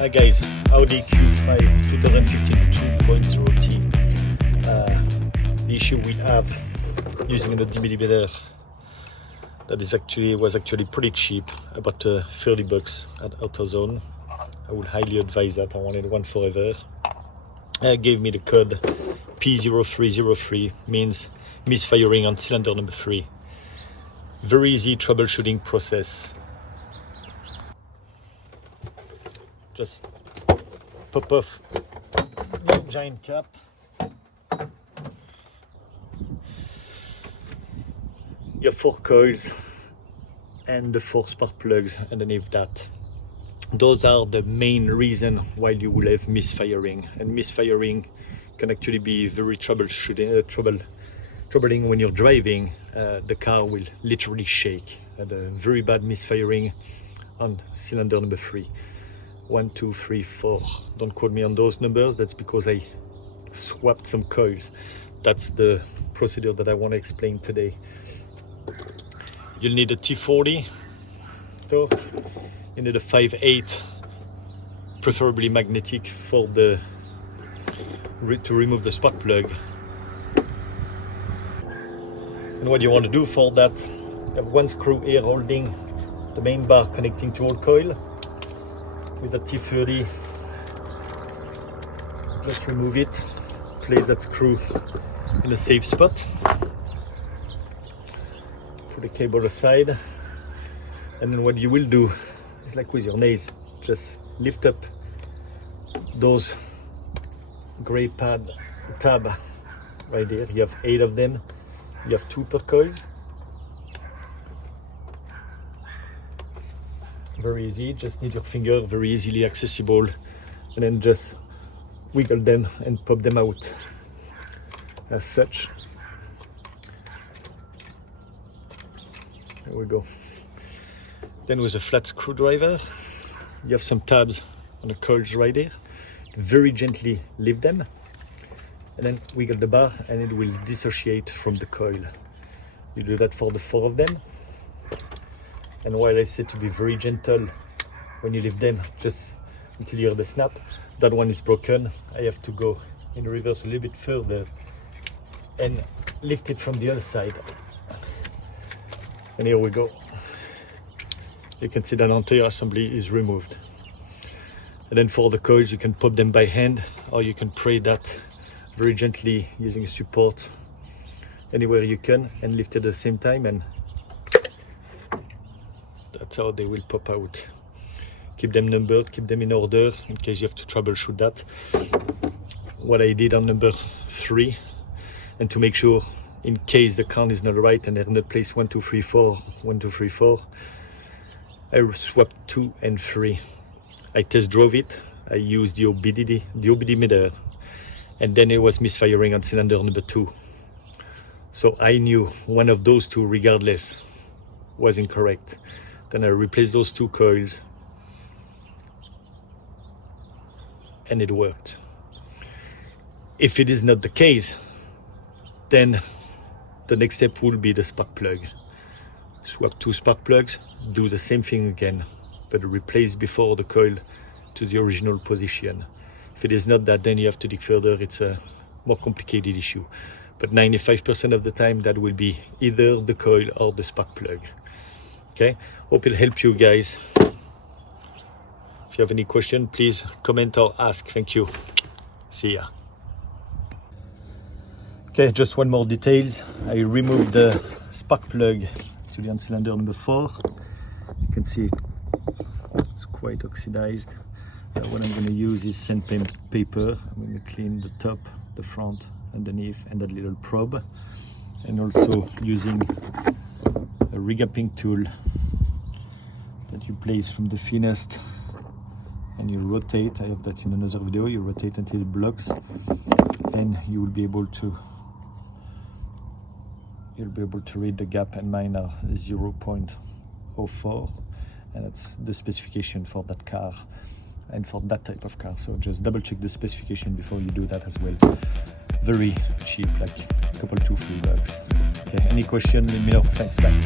Hi guys, Audi Q5 2015 2.0T. The issue we have using an dehumidifier that was actually pretty cheap, about 30 bucks at AutoZone. I would highly advise that. I wanted one forever. Gave me the code P030X, means misfiring on cylinder number 3. Very easy troubleshooting process. Just pop off the giant cap. You have 4 coils and the 4 spark plugs underneath that. Those are the main reason why you will have misfiring, and misfiring can actually be very troubling when you're driving. The car will literally shake. Had a very bad misfiring on cylinder number 3. 1, 2, 3, 4. Don't quote me on those numbers. That's because I swapped some coils. That's the procedure that I want to explain today. You'll need a T40 torque. You need a 5/8, preferably magnetic, for to remove the spark plug. And what you want to do for that, you have 1 screw here holding the main bar connecting to all coil. With a T30, just remove it, place that screw in a safe spot, put the cable aside, and then what you will do is, like with your nails, just lift up those gray tab right there. You have 8 of them, you have 2 per coils. Very easy, just need your finger, very easily accessible, and then just wiggle them and pop them out as such. There we go. Then with a flat screwdriver, you have some tabs on the coils right there. Very gently lift them and then wiggle the bar, and it will dissociate from the coil. You do that for the 4 of them. And while I said to be very gentle when you lift them, just until you hear the snap, that one is broken. I have to go in reverse a little bit further and lift it from the other side. And here we go. You can see that entire assembly is removed. And then for the coils, you can pop them by hand, or you can pry that very gently using a support anywhere you can, and lift at the same time, and that's how they will pop out. Keep them numbered, keep them in order in case you have to troubleshoot that. What I did on number 3, and to make sure in case the count is not right and they're in the place 1, 2, 3, 4, 1, 2, 3, 4, I swapped 2 and 3. I test drove it. I used the oximeter, and then it was misfiring on cylinder number 2. So I knew one of those 2, regardless, was incorrect. Then I replaced those 2 coils, and it worked. If it is not the case, then the next step will be the spark plug. Swap 2 spark plugs, do the same thing again, but replace before the coil to the original position. If it is not that, then you have to dig further. It's a more complicated issue. But 95% of the time, that will be either the coil or the spark plug. Okay, hope it helps you guys. If you have any question, please comment or ask. Thank you. See ya. Okay, just one more details. I removed the spark plug actually on cylinder number 4. You can see it's quite oxidized. What I'm going to use is sandpaper. I'm going to clean the top, the front, underneath, and that little probe, and also using a regapping tool that you place from the thinnest and you rotate. I have that in another video. You rotate until it blocks, and you will be able to read the gap, and mine are 0.04, and that's the specification for that car and for that type of car. So just double check the specification before you do that as well. Very cheap, like a couple, 2-3 bucks. Okay, any question, let me know. Thanks, bye.